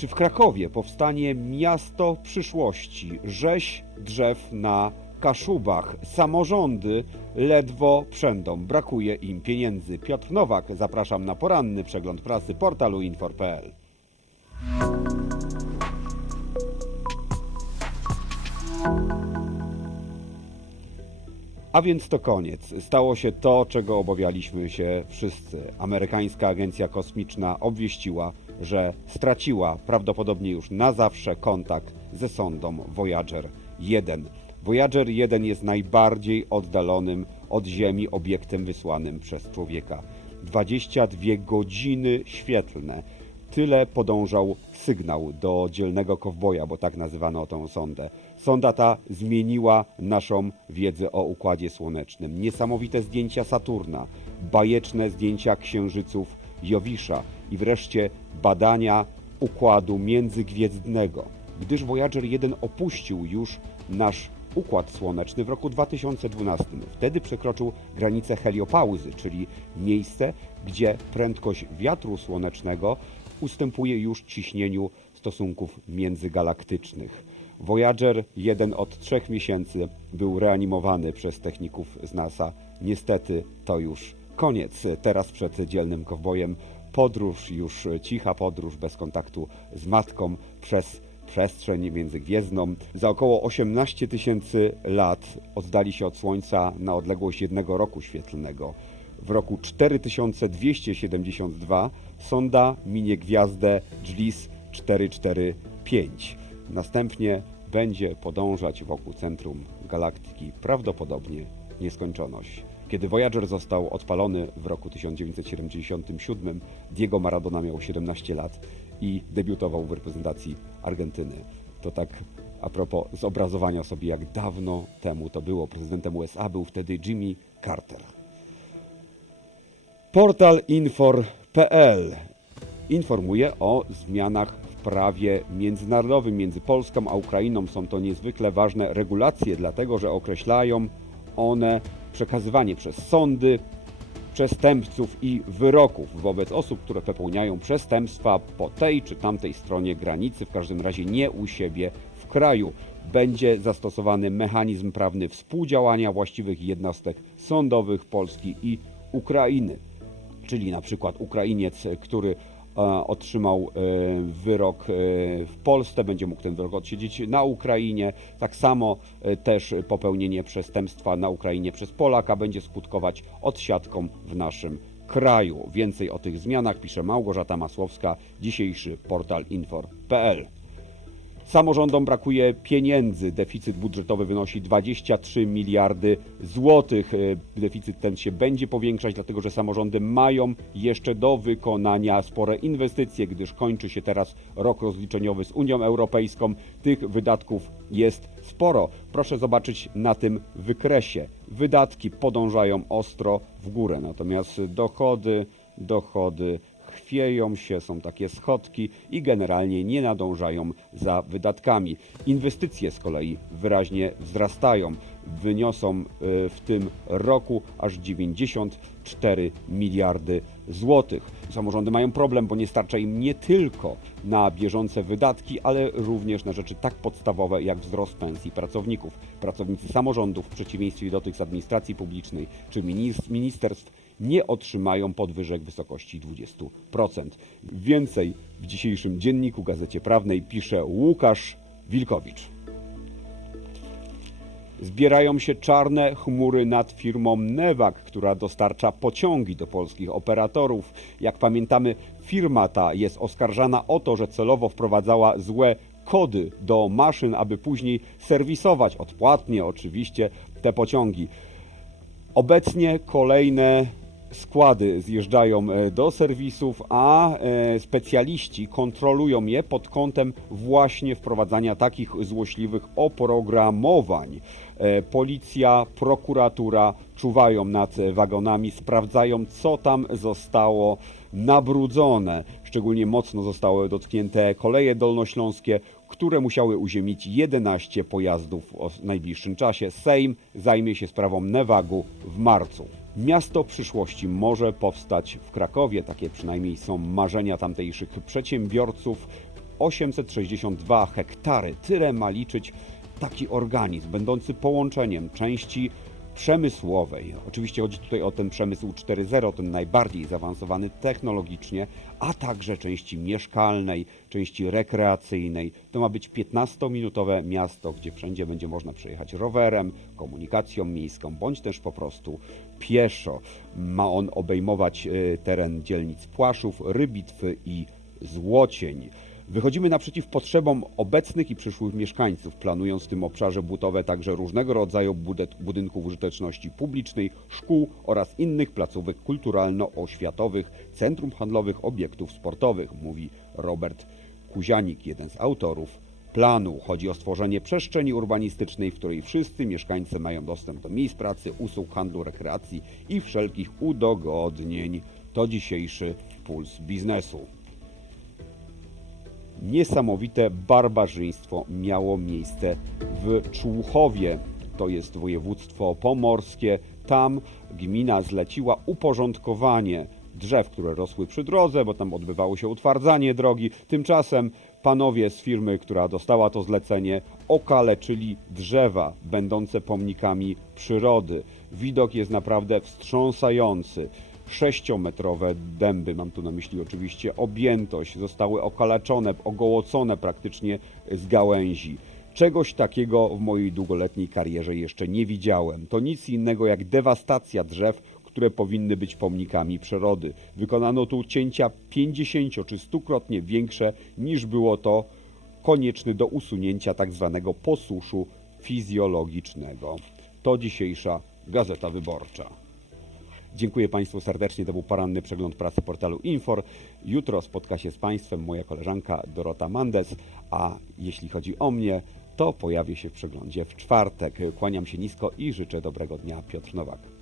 Czy w Krakowie powstanie miasto przyszłości? Rzeź drzew na Kaszubach. Samorządy ledwo przędą. Brakuje im pieniędzy. Piotr Nowak, zapraszam na poranny przegląd prasy portalu infor.pl. A więc to koniec. Stało się to, czego obawialiśmy się wszyscy. Amerykańska agencja kosmiczna obwieściła, że straciła prawdopodobnie już na zawsze kontakt ze sondą Voyager 1. Voyager 1 jest najbardziej oddalonym od Ziemi obiektem wysłanym przez człowieka. 22 godziny świetlne. Tyle podążał sygnał do dzielnego kowboja, bo tak nazywano tą sondę. Sonda ta zmieniła naszą wiedzę o Układzie Słonecznym. Niesamowite zdjęcia Saturna, bajeczne zdjęcia księżyców Jowisza i wreszcie badania Układu Międzygwiezdnego. Gdyż Voyager 1 opuścił już nasz Układ Słoneczny w roku 2012. Wtedy przekroczył granicę heliopauzy, czyli miejsce, gdzie prędkość wiatru słonecznego ustępuje już ciśnieniu stosunków międzygalaktycznych. Voyager 1 od trzech miesięcy był reanimowany przez techników z NASA. Niestety to już koniec. Teraz przed dzielnym kowbojem podróż, już cicha podróż bez kontaktu z matką przez przestrzeń międzygwiezdną. Za około 18 tysięcy lat oddali się od Słońca na odległość jednego roku świetlnego. W roku 4272 sonda minie gwiazdę JLIS 445. Następnie będzie podążać wokół centrum galaktyki prawdopodobnie nieskończoność. Kiedy Voyager został odpalony w roku 1977, Diego Maradona miał 17 lat i debiutował w reprezentacji Argentyny. To tak a propos zobrazowania sobie, jak dawno temu to było. Prezydentem USA był wtedy Jimmy Carter. Portal infor.pl informuje o zmianach w prawie międzynarodowym między Polską a Ukrainą. Są to niezwykle ważne regulacje, dlatego że określają one przekazywanie przez sądy przestępców i wyroków wobec osób, które popełniają przestępstwa po tej czy tamtej stronie granicy, w każdym razie nie u siebie w kraju. Będzie zastosowany mechanizm prawny współdziałania właściwych jednostek sądowych Polski i Ukrainy czyli na przykład Ukrainiec, który otrzymał e, wyrok e, w Polsce, będzie mógł ten wyrok odsiedzieć na Ukrainie. Tak samo e, też popełnienie przestępstwa na Ukrainie przez Polaka będzie skutkować odsiadką w naszym kraju. Więcej o tych zmianach pisze Małgorzata Masłowska, dzisiejszy portal infor.pl. Samorządom brakuje pieniędzy. Deficyt budżetowy wynosi 23 miliardy złotych. E, Deficyt ten się będzie powiększać, dlatego że samorządy mają jeszcze do wykonania spore inwestycje, gdyż kończy się teraz rok rozliczeniowy z Unią Europejską. Tych wydatków jest sporo. Proszę zobaczyć na tym wykresie. Wydatki podążają ostro w górę, natomiast dochody, dochody chwieją się, są takie schodki i generalnie nie nadążają za wydatkami. Inwestycje z kolei wyraźnie wzrastają. Wyniosą y, w tym roku aż 94 miliardy złotych. Samorządy mają problem, bo nie starcza im nie tylko na bieżące wydatki, ale również na rzeczy tak podstawowe jak wzrost pensji pracowników. Pracownicy samorządów, w przeciwieństwie do tych z administracji publicznej czy minis- ministerstw, nie otrzymają podwyżek w wysokości 20%. Więcej w dzisiejszym dzienniku Gazecie Prawnej pisze Łukasz Wilkowicz. Zbierają się czarne chmury nad firmą Newak, która dostarcza pociągi do polskich operatorów. Jak pamiętamy, firma ta jest oskarżana o to, że celowo wprowadzała złe kody do maszyn, aby później serwisować odpłatnie oczywiście te pociągi. Obecnie kolejne składy zjeżdżają e, do serwisów, a e, specjaliści kontrolują je pod kątem właśnie wprowadzania takich złośliwych oprogramowań. E, Policja, prokuratura czuwają nad wagonami, sprawdzają co tam zostało nabrudzone. Szczególnie mocno zostały dotknięte koleje dolnośląskie, które musiały uziemić 11 pojazdów w najbliższym czasie. Sejm zajmie się sprawą Newagu w marcu. Miasto przyszłości może powstać w Krakowie, takie przynajmniej są marzenia tamtejszych przedsiębiorców. 862 hektary. Tyle ma liczyć taki organizm, będący połączeniem części przemysłowej. Oczywiście chodzi tutaj o ten przemysł 4.0, ten najbardziej zaawansowany technologicznie, a także części mieszkalnej, części rekreacyjnej. To ma być 15-minutowe miasto, gdzie wszędzie będzie można przejechać rowerem, komunikacją miejską, bądź też po prostu pieszo. Ma on obejmować e, teren dzielnic Płaszów, Rybitwy i Złocień. Wychodzimy naprzeciw potrzebom obecnych i przyszłych mieszkańców, planując w tym obszarze budowe także różnego rodzaju budynków użyteczności publicznej, szkół oraz innych placówek kulturalno-oświatowych, centrum handlowych, obiektów sportowych, mówi Robert Kuzianik, jeden z autorów planu. Chodzi o stworzenie przestrzeni urbanistycznej, w której wszyscy mieszkańcy mają dostęp do miejsc pracy, usług, handlu, rekreacji i wszelkich udogodnień. To dzisiejszy puls biznesu. Niesamowite barbarzyństwo miało miejsce w Człuchowie. To jest województwo pomorskie. Tam gmina zleciła uporządkowanie drzew, które rosły przy drodze, bo tam odbywało się utwardzanie drogi. Tymczasem panowie z firmy, która dostała to zlecenie, okaleczyli drzewa będące pomnikami przyrody. Widok jest naprawdę wstrząsający. Sześciometrowe dęby, mam tu na myśli oczywiście objętość, zostały okaleczone, ogołocone praktycznie z gałęzi. Czegoś takiego w mojej długoletniej karierze jeszcze nie widziałem. To nic innego jak dewastacja drzew, które powinny być pomnikami przyrody. Wykonano tu cięcia 50 czy 100-krotnie większe niż było to konieczny do usunięcia tak zwanego posuszu fizjologicznego. To dzisiejsza Gazeta Wyborcza. Dziękuję Państwu serdecznie. To był poranny przegląd pracy portalu Infor. Jutro spotka się z Państwem moja koleżanka Dorota Mandes, a jeśli chodzi o mnie, to pojawię się w przeglądzie w czwartek. Kłaniam się nisko i życzę dobrego dnia. Piotr Nowak.